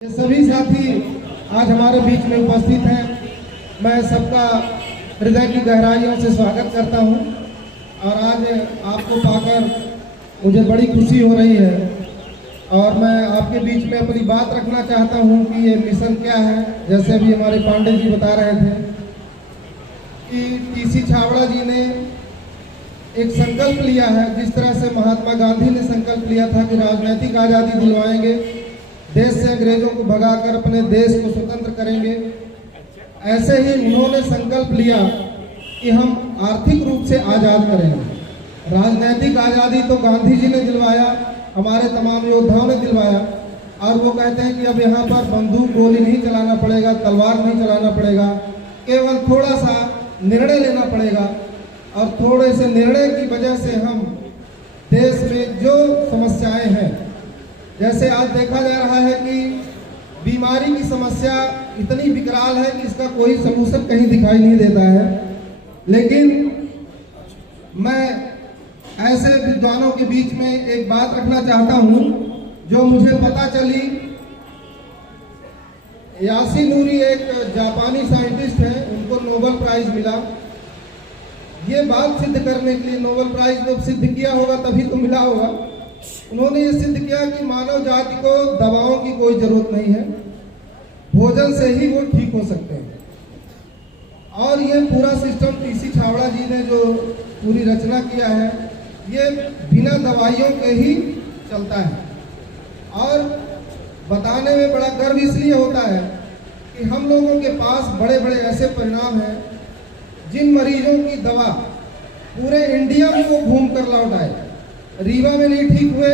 ये सभी साथी आज हमारे बीच में उपस्थित हैं। मैं सबका हृदय की गहराइयों से स्वागत करता हूं और आज आपको पाकर मुझे बड़ी खुशी हो रही है और मैं आपके बीच में अपनी बात रखना चाहता हूं कि ये मिशन क्या है। जैसे अभी हमारे पांडे जी बता रहे थे कि टीसी छाबड़ा जी ने एक संकल्प लिया है, जिस तरह से महात्मा गांधी ने संकल्प लिया था कि राजनीतिक आज़ादी दिलवाएंगे, देश से अंग्रेजों को भगाकर अपने देश को स्वतंत्र करेंगे। ऐसे ही उन्होंने संकल्प लिया कि हम आर्थिक रूप से आज़ाद करेंगे। राजनीतिक आज़ादी तो गांधी जी ने दिलवाया, हमारे तमाम योद्धाओं ने दिलवाया, और वो कहते हैं कि अब यहाँ पर बंदूक गोली नहीं चलाना पड़ेगा, तलवार नहीं चलाना पड़ेगा, केवल थोड़ा सा निर्णय लेना पड़ेगा। और थोड़े से निर्णय की वजह से हम देश में जो समस्याएं हैं, जैसे आज देखा जा रहा है कि बीमारी की समस्या इतनी विकराल है कि इसका कोई सलूशन कहीं दिखाई नहीं देता है। लेकिन मैं ऐसे विद्वानों के बीच में एक बात रखना चाहता हूं जो मुझे पता चली। यासिन नूरी एक जापानी साइंटिस्ट हैं, उनको नोबेल प्राइज मिला। ये बात सिद्ध करने के लिए नोबेल प्राइज जब सिद्ध किया होगा तभी तो मिला होगा। उन्होंने ये सिद्ध किया कि मानव जाति को दवाओं की कोई जरूरत नहीं है, भोजन से ही वो ठीक हो सकते हैं। और ये पूरा सिस्टम टीसी छाबड़ा जी ने जो पूरी रचना किया है, ये बिना दवाइयों के ही चलता है। और बताने में बड़ा गर्व इसलिए होता है कि हम लोगों के पास बड़े बड़े ऐसे परिणाम हैं, जिन मरीजों की दवा पूरे इंडिया में वो घूम कर लौट आए। रीवा में नहीं ठीक हुए,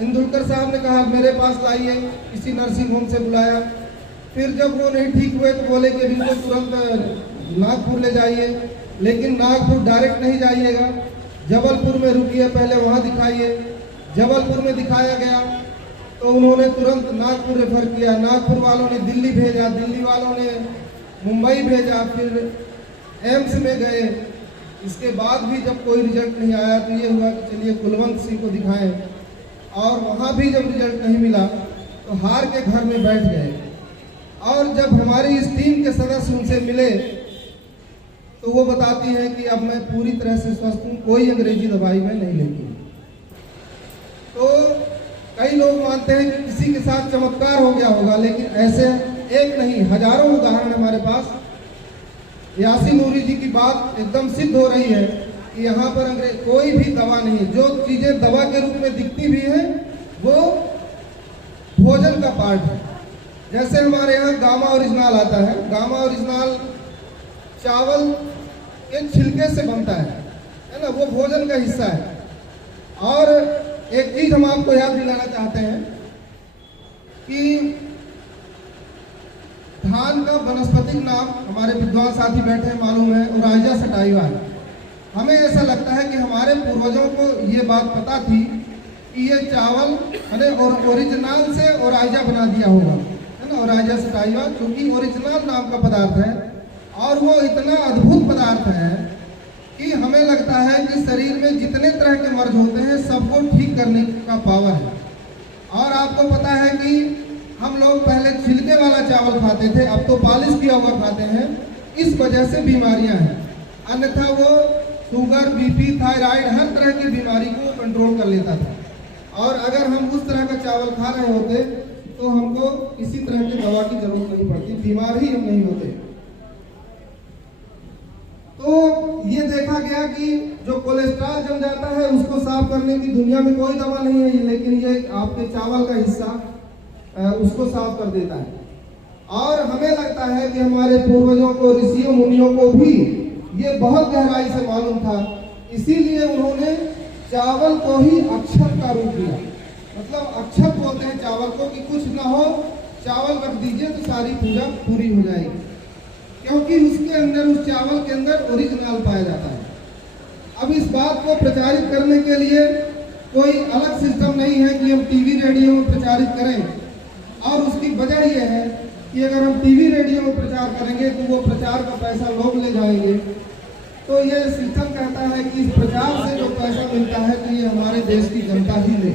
इंदुलकर साहब ने कहा मेरे पास लाइए, किसी नर्सिंग होम से बुलाया। फिर जब वो नहीं ठीक हुए तो बोले कि इनको तुरंत नागपुर ले जाइए, लेकिन नागपुर डायरेक्ट नहीं जाइएगा, जबलपुर में रुकिए, पहले वहाँ दिखाइए। जबलपुर में दिखाया गया तो उन्होंने तुरंत नागपुर रेफर किया, नागपुर वालों ने दिल्ली भेजा, दिल्ली वालों ने मुंबई भेजा, फिर एम्स में गए। इसके बाद भी जब कोई रिजल्ट नहीं आया तो ये हुआ कि चलिए कुलवंत सिंह को दिखाएं, और वहाँ भी जब रिजल्ट नहीं मिला तो हार के घर में बैठ गए। और जब हमारी इस टीम के सदस्य उनसे मिले तो वो बताती है कि अब मैं पूरी तरह से स्वस्थ हूँ, कोई अंग्रेजी दवाई मैं नहीं लेती। तो कई लोग मानते हैं कि किसी के साथ चमत्कार हो गया होगा, लेकिन ऐसे एक नहीं हजारों उदाहरण हमारे पास। यासिन नूरी जी की बात एकदम सिद्ध हो रही है कि यहाँ पर कोई भी दवा नहीं, जो चीजें दवा के रूप में दिखती भी है वो भोजन का पार्ट है। जैसे हमारे यहाँ गामा ओरिजिनल आता है, गामा ओरिजिनल चावल के छिलके से बनता है ना, वो भोजन का हिस्सा है। और एक चीज हम आपको याद दिलाना चाहते हैं कि धान का वनस्पतिक नाम हमारे विद्वान साथी बैठे हैं, मालूम है, ओराइजा सटाइवा है। हमें ऐसा लगता है कि हमारे पूर्वजों को ये बात पता थी कि ये चावल और ओरिजिनल से ओराइजा बना दिया होगा, है ना, ओराइजा सटाइवा, क्योंकि ओरिजिनल नाम का पदार्थ है। और वो इतना अद्भुत पदार्थ है कि हमें लगता है कि शरीर में जितने तरह के मर्ज होते हैं सबको ठीक करने का पावर है। और आपको पता है कि हम लोग पहले छिलके वाला चावल खाते थे, अब तो पॉलिश किया हुआ खाते हैं। इस वजह से बीमारियां हैं, अन्यथा वो शुगर, बीपी, थायराइड, हर तरह की बीमारी को कंट्रोल कर लेता था। और अगर हम उस तरह का चावल खा रहे होते तो हमको किसी तरह की दवा की जरूरत नहीं पड़ती, बीमार ही हम नहीं होते। तो ये देखा गया कि जो कोलेस्ट्रॉल जम जाता है उसको साफ करने की दुनिया में कोई दवा नहीं है, लेकिन ये आपके चावल का हिस्सा उसको साफ कर देता है। और हमें लगता है कि हमारे पूर्वजों को, ऋषियों मुनियों को भी ये बहुत गहराई से मालूम था, इसीलिए उन्होंने चावल को ही अक्षत का रूप दिया। मतलब अक्षत बोलते हैं चावल को कि कुछ ना हो, चावल रख दीजिए तो सारी पूजा पूरी हो जाएगी, क्योंकि उसके अंदर, उस चावल के अंदर ओरिजिनल पाया जाता है। अब इस बात को प्रचारित करने के लिए कोई अलग सिस्टम नहीं है कि हम टीवी रेडियो में प्रचारित करें। और उसकी वजह यह है कि अगर हम टीवी रेडियो में प्रचार करेंगे तो वो प्रचार का पैसा लोग ले जाएंगे। तो ये सिस्टम कहता है कि इस प्रचार से जो पैसा मिलता है तो ये हमारे देश की जनता ही ले,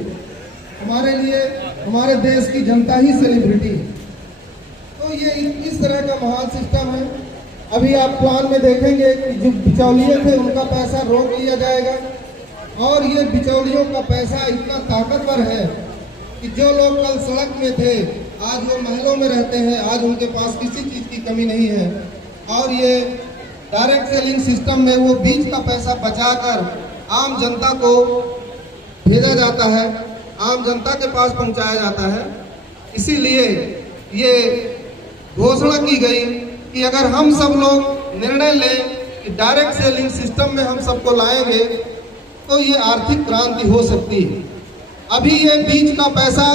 हमारे लिए हमारे देश की जनता ही सेलिब्रिटी है। तरह का महाल सिस्टम है। अभी आप प्लान में देखेंगे कि जो बिचौलिए थे उनका पैसा रोक लिया जाएगा, और ये बिचौलियों का पैसा इतना ताकतवर है कि जो लोग कल सड़क में थे आज वो महलों में रहते हैं, आज उनके पास किसी चीज़ की कमी नहीं है। और ये डायरेक्ट सेलिंग सिस्टम में वो बीच का पैसा बचाकर आम जनता को भेजा जाता है, आम जनता के पास पहुंचाया जाता है। इसीलिए ये घोषणा की गई कि अगर हम सब लोग निर्णय लें कि डायरेक्ट सेलिंग सिस्टम में हम सबको लाएंगे तो ये आर्थिक क्रांति हो सकती है। अभी ये बीच का पैसा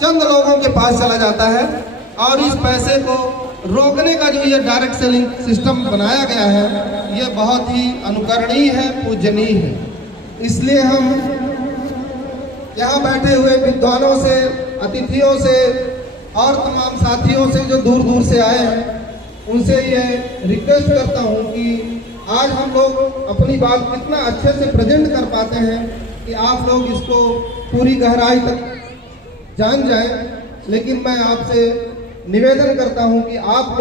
चंद लोगों के पास चला जाता है, और इस पैसे को रोकने का जो ये डायरेक्ट सेलिंग सिस्टम बनाया गया है ये बहुत ही अनुकरणीय है, पूजनीय है। इसलिए हम यहाँ बैठे हुए विद्वानों से, अतिथियों से और तमाम साथियों से जो दूर दूर से आए हैं उनसे ये रिक्वेस्ट करता हूँ कि आज हम लोग अपनी बात कितना अच्छे से प्रेजेंट कर पाते हैं कि आप लोग इसको पूरी गहराई तक जान जाएं। लेकिन मैं आपसे निवेदन करता हूँ कि आप लोग